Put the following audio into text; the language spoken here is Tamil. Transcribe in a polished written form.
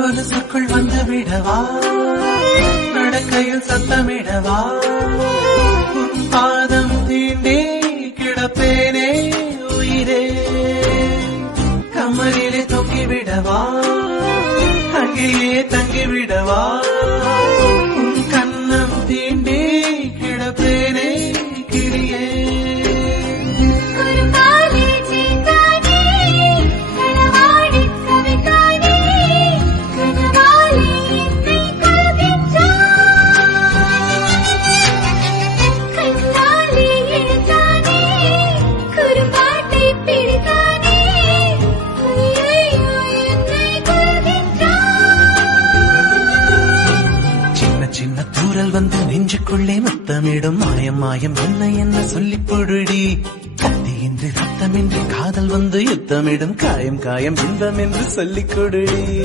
கொலுசுக்குள் வந்து விடவா, நடக்கையில் சத்தமிடவா, உன் பாதம் தீண்டே கிடப்பேனே உயிரே, கமலிலே தொங்கிவிடவா, அங்கேயே தங்கிவிடவா, உன் கண்ணம் தீண்டே கிடப்பேனே கிளியே. சின்ன தூரல் வந்து நெஞ்சுக்குள்ளே முத்தமிடும் மாயம் மாயம் என்ன என்ன சொல்லி பொழுடி, கத்தியின்றி ரத்தமின்றி காதல் வந்து யுத்தமிடும் காயம் காயம் இன்பம் என்று சொல்லிக் கொடுடி.